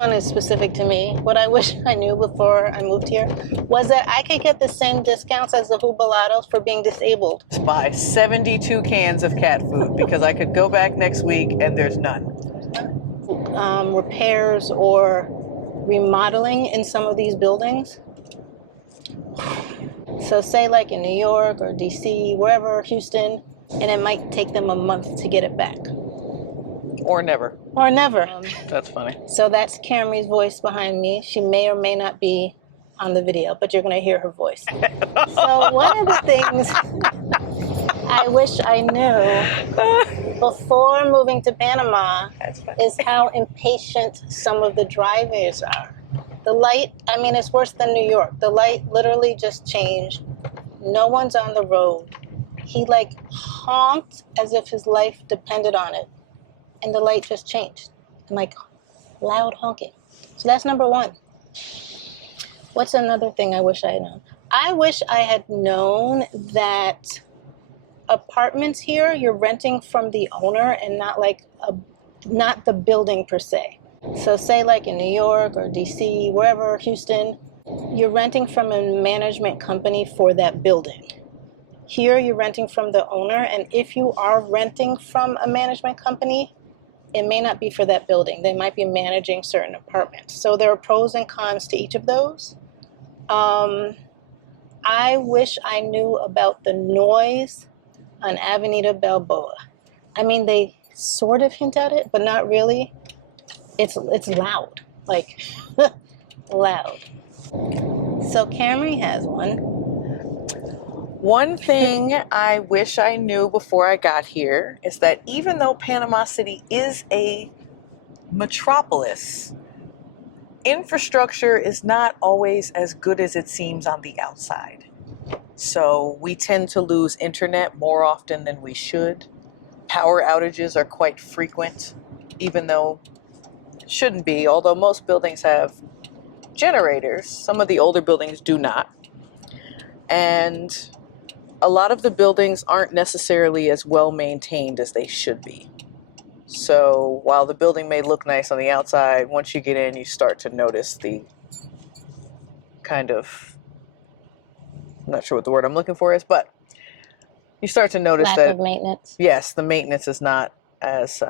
One is specific to me. What I wish I knew before I moved here was that I could get the same discounts as the Hubalatos for being disabled. Buy 72 cans of cat food because I could go back next week and there's none. Repairs or remodeling in some of these buildings. So say like in New York or DC, wherever, Houston, and it might take them a month to get it back. Or never. Or never. That's funny. So that's Camry's voice behind me. She may or may not be on the video, but you're going to hear her voice. So one of the things I wish I knew before moving to Panama is how impatient some of the drivers are. The light, I mean, it's worse than New York. The light literally just changed. No one's on the road. He like honked as if his life depended on it. And the light just changed. And like loud honking. So that's number one. What's another thing I wish I had known? I wish I had known that apartments here, you're renting from the owner and not the building per se. So say like in New York or DC, wherever, Houston, you're renting from a management company for that building. Here you're renting from the owner, and if you are renting from a management company, it may not be for that building. They might be managing certain apartments. So there are pros and cons to each of those. I wish I knew about the noise on Avenida Balboa. I mean, they sort of hint at it, but not really. It's loud, like loud. So Camry has one. One thing I wish I knew before I got here is that even though Panama City is a metropolis, infrastructure is not always as good as it seems on the outside. So we tend to lose internet more often than we should. Power outages are quite frequent, even though it shouldn't be, although most buildings have generators. Some of the older buildings do not. And a lot of the buildings aren't necessarily as well maintained as they should be. So while the building may look nice on the outside, once you get in, you start to notice the kind of, I'm not sure what the word I'm looking for is, but you start to notice lack that of maintenance. Yes, the maintenance is not as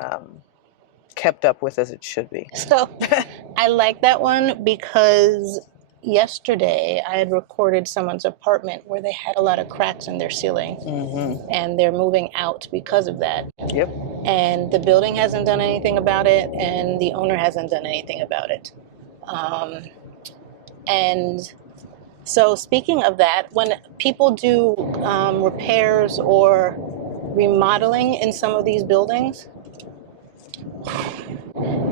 kept up with as it should be. So I like that one because yesterday I had recorded someone's apartment where they had a lot of cracks in their ceiling, and they're moving out because of that. Yep. And the building hasn't done anything about it, and the owner hasn't done anything about it. And so speaking of that, when people do repairs or remodeling in some of these buildings,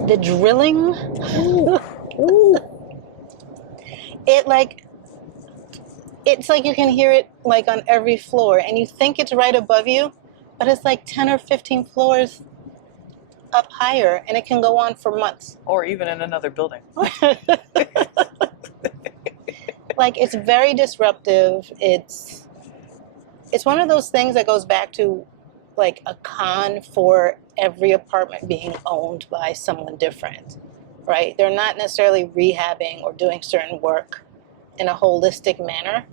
the drilling, it's like you can hear it like on every floor, and you think it's right above you, but it's like 10 or 15 floors up higher, and it can go on for months. Or even in another building. Like, it's very disruptive. It's one of those things that goes back to like a con for every apartment being owned by someone different, right? They're not necessarily rehabbing or doing certain work in a holistic manner.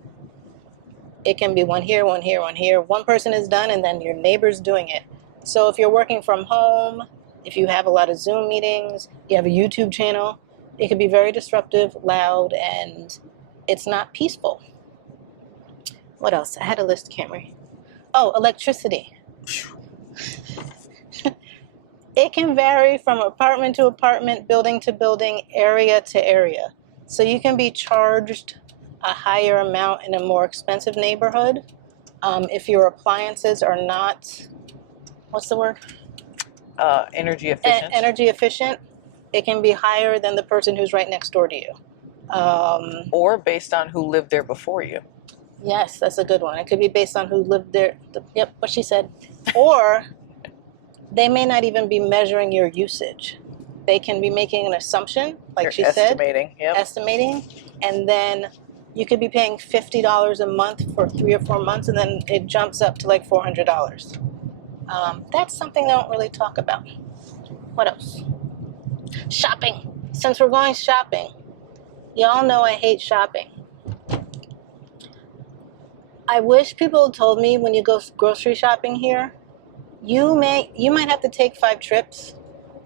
It can be one here, one here, one here. One person is done, and then your neighbor's doing it. So if you're working from home, if you have a lot of Zoom meetings, you have a YouTube channel, it could be very disruptive, loud, and it's not peaceful. What else? I had a list, Camry. Oh, electricity. It can vary from apartment to apartment, building to building, area to area. So you can be charged a higher amount in a more expensive neighborhood if your appliances are not, what's the word? Energy efficient. Energy efficient. It can be higher than the person who's right next door to you. Or based on who lived there before you. Yes, that's a good one. It could be based on who lived there. Yep, what she said. Or they may not even be measuring your usage. They can be making an assumption, like You're she estimating, said. yep. Estimating. And then you could be paying $50 a month for 3 or 4 months, and then it jumps up to like $400. That's something they don't really talk about. What else? Shopping. since we're going shopping, y'all know I hate shopping. I wish people had told me when you go grocery shopping here, you might have to take 5 trips,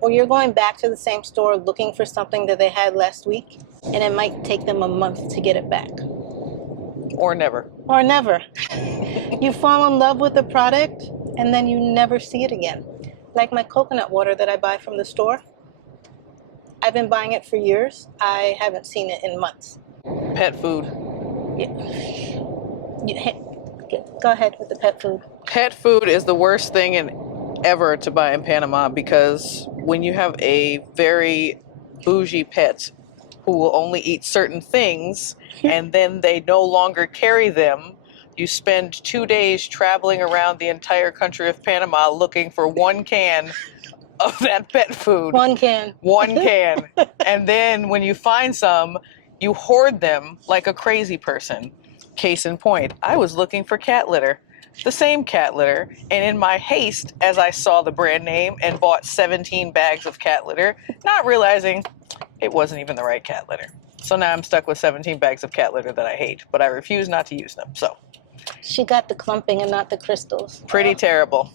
or you're going back to the same store looking for something that they had last week, and it might take them a month to get it back. Or never. Or never. You fall in love with the product, and then you never see it again. Like my coconut water that I buy from the store. I've been buying it for years. I haven't seen it in months. Pet food. Go ahead with the pet food. Pet food is the worst thing ever to buy in Panama, because when you have a very bougie pet who will only eat certain things and then they no longer carry them, you spend 2 days traveling around the entire country of Panama looking for 1 can of that pet food. 1 can. 1 can. And then when you find some, you hoard them like a crazy person. Case in point, I was looking for cat litter. The same cat litter, and in my haste, as I saw the brand name and bought 17 bags of cat litter, not realizing it wasn't even the right cat litter. So now I'm stuck with 17 bags of cat litter that I hate, but I refuse not to use them. So she got the clumping and not the crystals. Pretty terrible.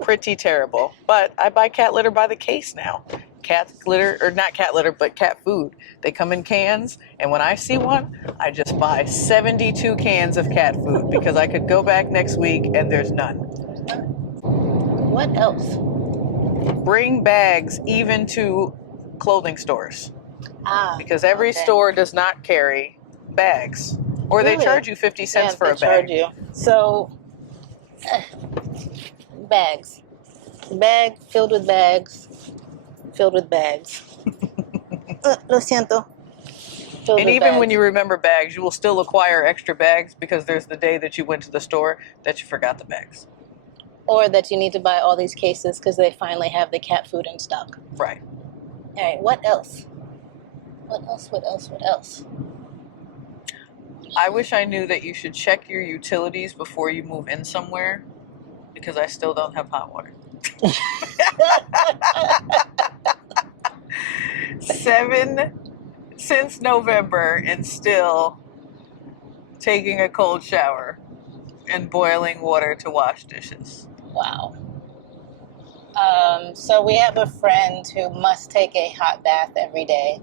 Pretty terrible. But I buy cat litter by the case now. Cat litter, or not cat litter, but cat food. They come in cans, and when I see one, I just buy 72 cans of cat food because I could go back next week and there's none. What else? Bring bags even to clothing stores. Because every store does not carry bags. Or they charge you 50 cents for a bag. Charge you. So, bags. Bag filled with bags. Filled with bags. Lo siento. And even when you remember bags, you will still acquire extra bags because there's the day that you went to the store that you forgot the bags. Or that you need to buy all these cases because they finally have the cat food in stock. Right. All right, what else? What else? I wish I knew that you should check your utilities before you move in somewhere, because I still don't have hot water. 7 since November, and still taking a cold shower and boiling water to wash dishes. Wow. So we have a friend who must take a hot bath every day.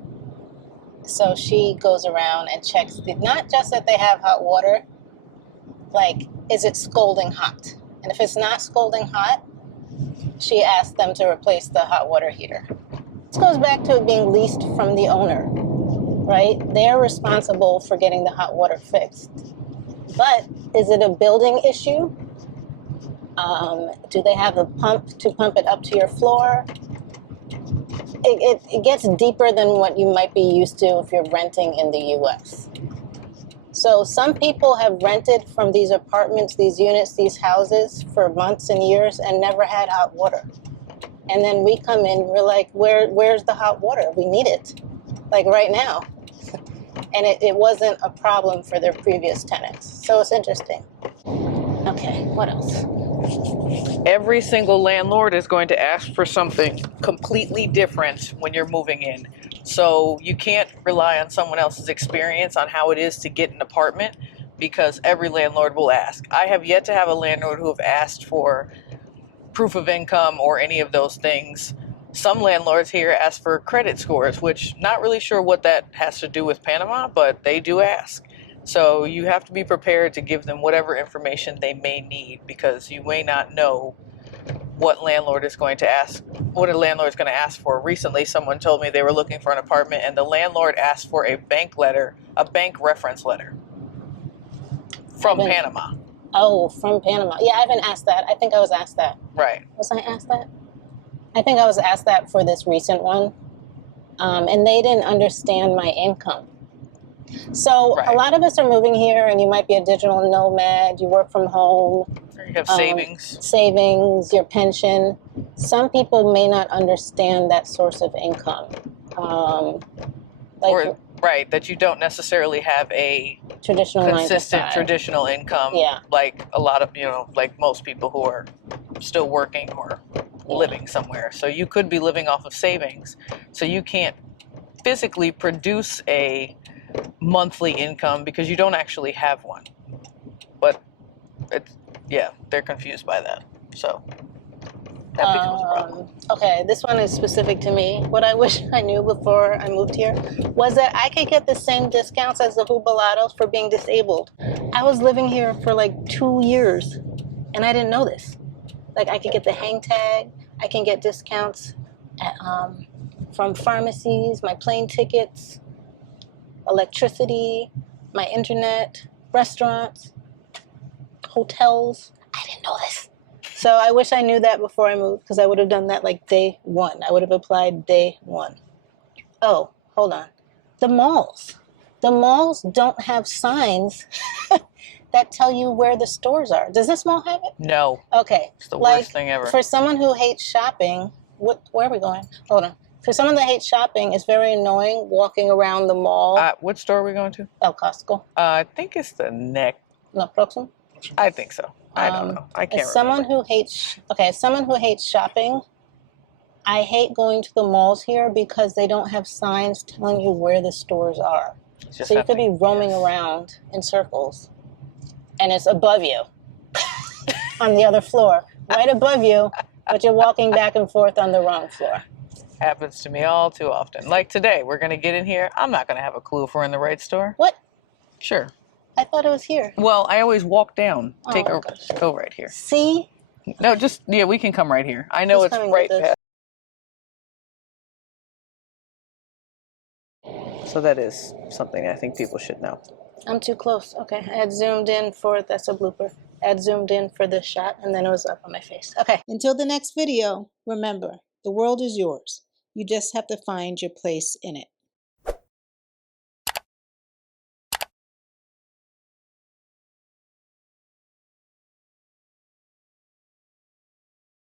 So she goes around and checks not just that they have hot water, like, is it scalding hot? And if it's not scalding hot, she asks them to replace the hot water heater. This goes back to it being leased from the owner, right? They're responsible for getting the hot water fixed. But is it a building issue? Do they have a pump to pump it up to your floor? It gets deeper than what you might be used to if you're renting in the U.S. So some people have rented from these apartments, these units, these houses for months and years and never had hot water. And then we come in, we're like, where's the hot water? We need it, like right now. And it wasn't a problem for their previous tenants. So it's interesting. Okay, what else? Every single landlord is going to ask for something completely different when you're moving in. So you can't rely on someone else's experience on how it is to get an apartment, because every landlord will ask. I have yet to have a landlord who have asked for proof of income or any of those things. Some landlords here ask for credit scores, which not really sure what that has to do with Panama, but they do ask. So you have to be prepared to give them whatever information they may need, because you may not know what landlord is going to ask, what a landlord is going to ask for. Recently, someone told me they were looking for an apartment and the landlord asked for a bank reference letter from Panama. Oh, from Panama. Yeah, I haven't asked that. I think I was asked that. Right. Was I asked that? I think I was asked that for this recent one. And they didn't understand my income. So Right. A lot of us are moving here, and you might be a digital nomad, you work from home. You have Savings, your pension. Some people may not understand that source of income. That you don't necessarily have a traditional consistent traditional income, yeah, like a lot of, like most people who are still working or living somewhere. So you could be living off of savings. So you can't physically produce a monthly income because you don't actually have one. But it's, yeah, they're confused by that. So that becomes a problem. Okay, this one is specific to me. What I wish I knew before I moved here was that I could get the same discounts as the Jubalados for being disabled. I was living here for like 2 years and I didn't know this. Like I could get the hang tag, I can get discounts at, from pharmacies, my plane tickets, electricity, my internet, restaurants, hotels. I didn't know this. So I wish I knew that before I moved because I would have done that like day one. I would have applied day one. Oh, hold on. The malls. The malls don't have signs that tell you where the stores are. Does this mall have it? No. Okay. It's the worst thing ever. For someone who hates shopping, where are we going? Hold on. For someone that hates shopping, it's very annoying walking around the mall. What store are we going to? El Costco. I think it's the next. No, Proxim? I think so. I don't know. I can't remember. As someone who hates shopping, I hate going to the malls here because they don't have signs telling you where the stores are. So you could be roaming around in circles, and it's above you on the other floor, right above you, but you're walking back and forth on the wrong floor. Happens to me all too often. Like today, we're going to get in here. I'm not going to have a clue if we're in the right store. What? Sure. I thought it was here. Well, I always walk down. Gosh. Go right here. See? No, we can come right here. I know it's right past. So that is something I think people should know. I'm too close. Okay, I had zoomed in that's a blooper. I had zoomed in for this shot and then it was up on my face. Okay. Until the next video, remember, the world is yours. You just have to find your place in it.